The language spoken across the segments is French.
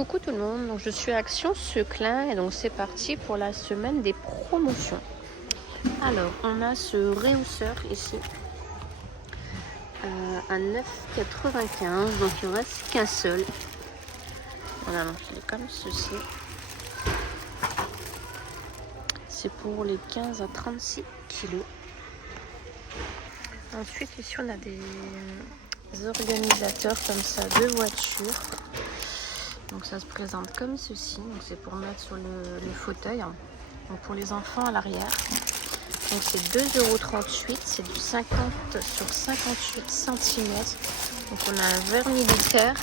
Coucou tout le monde, donc je suis à Action Seclin et donc c'est parti pour la semaine des promotions. Alors on a ce réhausseur ici à 9,95, donc il ne reste qu'un seul. Voilà, donc il est comme ceci. C'est pour les 15 à 36 kilos. Ensuite ici on a des organisateurs comme ça de voitures. Donc ça se présente comme ceci, donc c'est pour mettre sur le fauteuil, hein. Donc pour les enfants à l'arrière. Donc c'est 2,38 €, c'est du 50 sur 58 cm. Donc on a un verre militaire.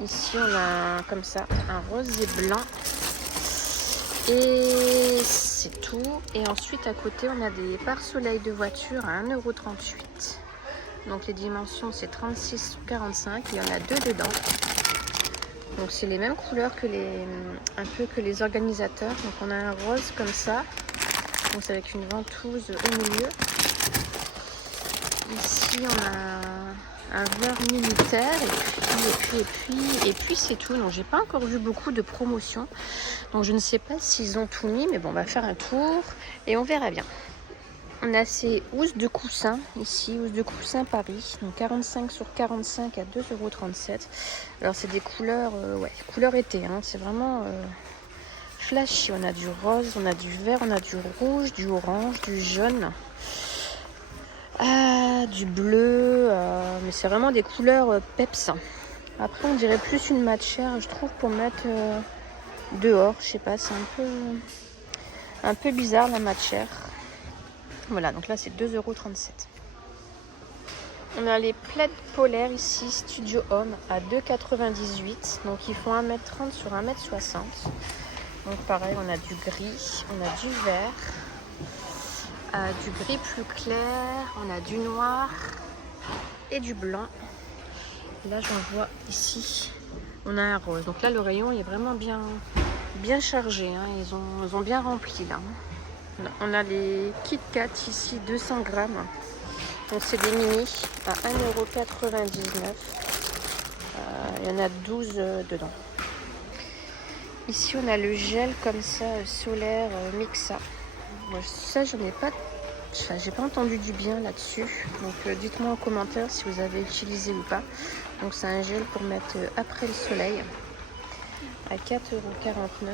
Ici on a comme ça un rose et blanc. Et c'est tout. Et ensuite à côté on a des pare-soleil de voiture à 1,38 €. Donc les dimensions c'est 36 sur 45, il y en a deux dedans. Donc c'est les mêmes couleurs que un peu que les organisateurs. Donc on a un rose comme ça. Donc c'est avec une ventouse au milieu. Ici on a un vert militaire et puis c'est tout. Donc j'ai pas encore vu beaucoup de promotions. Donc je ne sais pas s'ils ont tout mis, mais bon on va faire un tour et on verra bien. On a ces housses de coussin ici, housses de coussin Paris, donc 45 sur 45 à 2,37 €. Alors c'est des couleurs, couleur été, hein, c'est vraiment flashy. On a du rose, on a du vert, on a du rouge, du orange, du jaune, du bleu, mais c'est vraiment des couleurs peps. Après on dirait plus une matière, je trouve, pour mettre dehors, je sais pas, c'est un peu bizarre la matière. Voilà, donc là c'est 2,37 €. On a les plaids polaires ici, Studio Homme à 2,98 €. Donc ils font 1,30 m sur 1,60 m. Donc pareil, on a du gris, on a du vert, du gris plus clair, on a du noir et du blanc. Et là j'en vois ici, on a un rose. Donc là le rayon est vraiment bien chargé, hein. Ils ont bien rempli là. On a les Kit Kat ici, 200 grammes. Donc c'est des mini à 1,99 €. Il y en a 12 dedans. Ici on a le gel comme ça, solaire Mixa. Moi, ça j'en ai pas, j'ai pas entendu du bien là-dessus. Donc dites-moi en commentaire si vous avez utilisé ou pas. Donc c'est un gel pour mettre après le soleil à 4,49 €.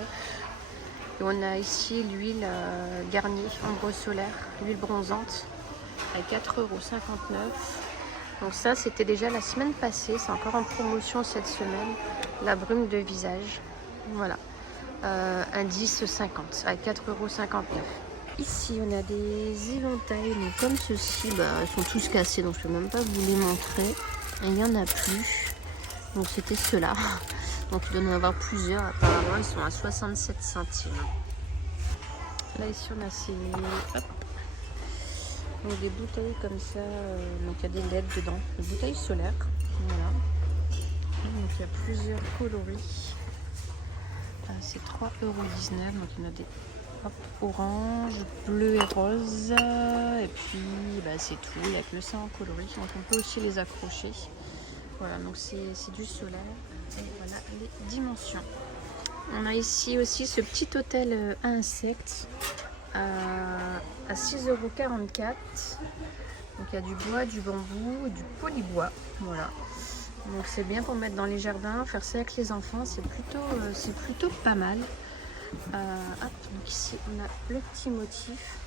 Et on a ici l'huile Garnier ombre solaire, l'huile bronzante à 4,59 €. Donc ça c'était déjà la semaine passée, c'est encore en promotion cette semaine, la brume de visage. Voilà, indice 50 à 4,59 €. Ici on a des éventails, mais comme ceci, ils sont tous cassés, donc je peux même pas vous les montrer. Et il n'y en a plus, donc c'était ceux-là. Donc il doit y en avoir plusieurs, apparemment ils sont à 67 centimes. Là ici on a ces donc des bouteilles comme ça, donc il y a des LED dedans, des bouteilles solaires, voilà. Donc il y a plusieurs coloris. C'est 3,19 €, donc il y en a des orange, bleu et rose, et puis c'est tout, il n'y a que ça en coloris, donc on peut aussi les accrocher. Voilà, donc c'est du solaire. Et voilà les dimensions. On a ici aussi ce petit hôtel à insectes à 6,44 €. Donc il y a du bois, du bambou et du polybois. Voilà. Donc c'est bien pour mettre dans les jardins, faire ça avec les enfants, c'est plutôt pas mal. Donc ici on a le petit motif.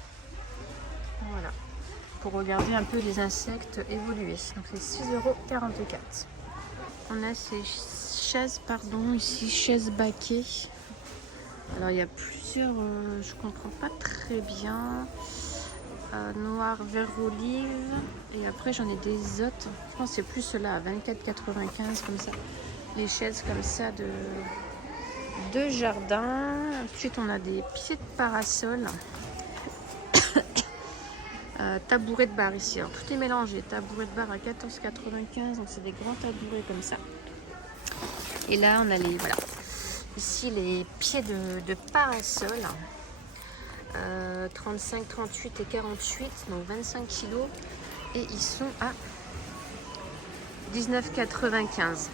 Voilà. Pour regarder un peu les insectes évoluer. Donc c'est 6,44 €. On a ces chaises, ici, chaises baquets. Alors il y a plusieurs, je comprends pas très bien. Noir, vert olive. Et après j'en ai des autres. Je pense que c'est plus ceux-là à 24,95 € comme ça. Les chaises comme ça de jardin. Ensuite on a des pieds de parasol. Tabouret de bar ici. Alors tout est mélangé. Tabouret de bar à 14,95 €. Donc c'est des grands tabourets comme ça. Et là on a ici les pieds de parasol, 35, 38 et 48, donc 25 kg, et ils sont à 19,95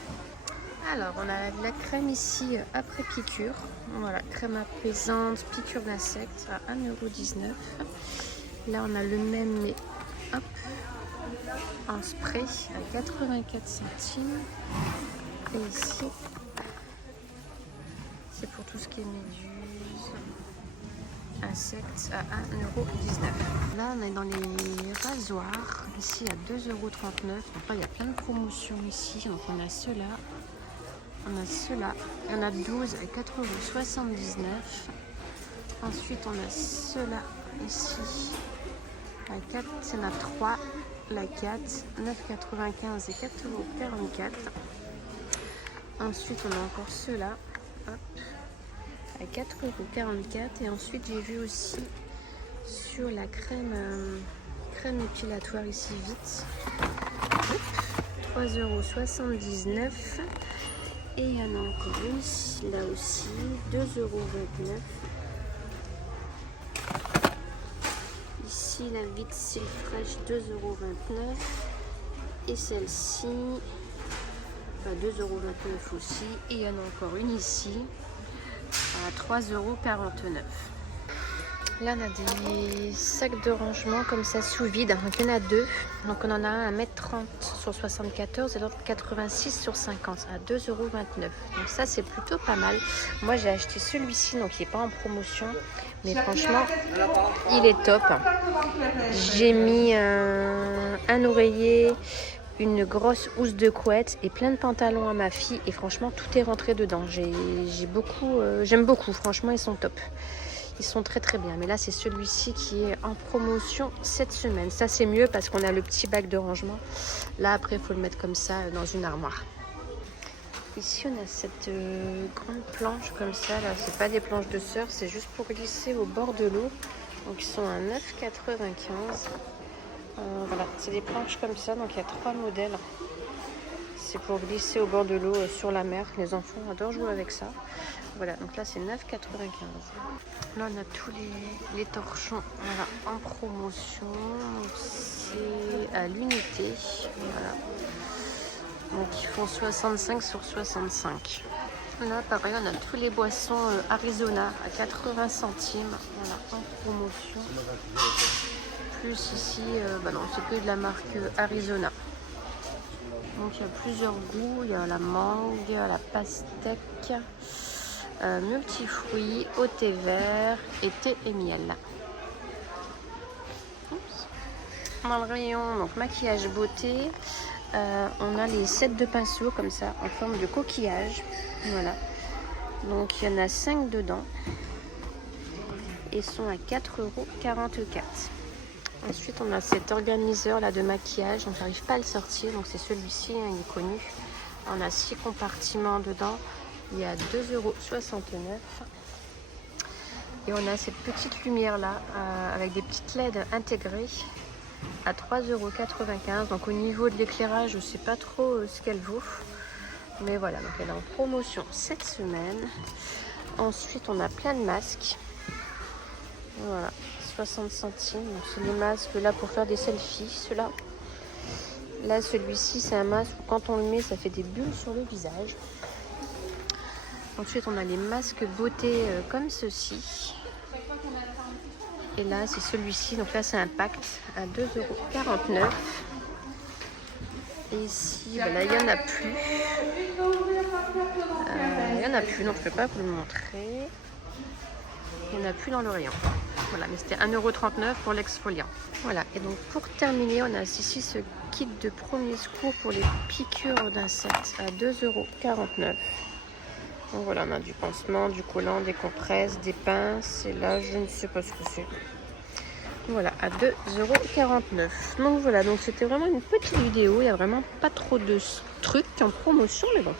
€. Alors, on a de la crème ici après piqûre. Voilà, crème apaisante, piqûre d'insectes à 1,19 €. Là, on a le même, mais hop, en spray à 84 centimes. Et ici, c'est pour tout ce qui est méduse, insectes à 1,19 €. Là, on est dans les rasoirs. Ici, à 2,39 €. Enfin, il y a plein de promotions ici. Donc, on a ceux-là. On a ceux-là, il y en a 12 à 4,79 €. Ensuite, on a ceux-là ici, la 4, il y en a 3, la 4, 9,95 € et 4,44 €. Ensuite, on a encore ceux-là, à 4,44 €. Et ensuite, j'ai vu aussi sur la crème épilatoire ici, vite, 3,79 €. Et il y en a encore une ici, là aussi, 2,29 €. Ici, la Vite Cils Fraîche, 2,29 €. Et celle-ci, 2,29 € aussi. Et il y en a encore une ici, à 3,49 €. Là, on a des sacs de rangement comme ça sous vide. Donc, il y en a deux. Donc, on en a un à 1,30 m sur 74 et l'autre 86 sur 50 à 2,29 €. Donc, ça, c'est plutôt pas mal. Moi, j'ai acheté celui-ci, donc il n'est pas en promotion. Mais franchement, il est top. J'ai mis un oreiller, une grosse housse de couette et plein de pantalons à ma fille. Et franchement, tout est rentré dedans. J'aime beaucoup. Franchement, ils sont top. Ils sont très très bien. Mais là, c'est celui-ci qui est en promotion cette semaine. Ça, c'est mieux parce qu'on a le petit bac de rangement. Là, après, il faut le mettre comme ça dans une armoire. Ici, on a cette grande planche comme ça. Là, c'est pas des planches de surf, c'est juste pour glisser au bord de l'eau. Donc, ils sont à 9,95 €. Voilà, c'est des planches comme ça. Donc, il y a 3 modèles. C'est pour glisser au bord de l'eau sur la mer. Les enfants adorent jouer avec ça. Voilà, donc là c'est 9,95 €. Là on a tous les torchons, voilà, en promotion. C'est à l'unité. Voilà. Donc ils font 65 sur 65. Là pareil, on a tous les boissons Arizona à 80 centimes. Voilà, en promotion. Plus ici, non, c'est que de la marque Arizona. Donc il y a plusieurs goûts, il y a la mangue, la pastèque, multifruits, au thé vert et thé et miel. Dans le rayon donc maquillage beauté, on a les sets de pinceaux comme ça en forme de coquillage. Voilà. Donc il y en a 5 dedans et sont à 4,44 €. Ensuite, on a cet organiseur là de maquillage. Donc, j'arrive pas à le sortir. Donc, c'est celui-ci, hein, il est connu. On a 6 compartiments dedans. Il y a 2,69 €. Et on a cette petite lumière là avec des petites LED intégrées à 3,95 €. Donc, au niveau de l'éclairage, je sais pas trop ce qu'elle vaut. Mais voilà, donc elle est en promotion cette semaine. Ensuite, on a plein de masques. Voilà. 60 centimes, c'est les masques là pour faire des selfies, ceux-là. Là, celui-ci, c'est un masque où quand on le met, ça fait des bulles sur le visage. Ensuite, on a les masques beauté comme ceci. Et là, c'est celui-ci. Donc là, c'est un pack à 2,49 €. Et ici, là, il n'y en a plus. Il n'y en a plus, donc je ne peux pas vous le montrer. Il n'y en a plus dans le rayon. Voilà, mais c'était 1,39 € pour l'exfoliant. Voilà, et donc pour terminer, on a ici ce kit de premier secours pour les piqûres d'insectes à 2,49 €. Donc voilà, on a du pansement, du collant, des compresses, des pinces. Et là, je ne sais pas ce que c'est. Voilà, à 2,49 €. Donc voilà, donc c'était vraiment une petite vidéo. Il n'y a vraiment pas trop de trucs en promotion, mais bon.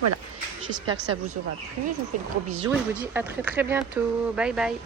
Voilà, j'espère que ça vous aura plu. Je vous fais de gros bisous et je vous dis à très très bientôt. Bye bye.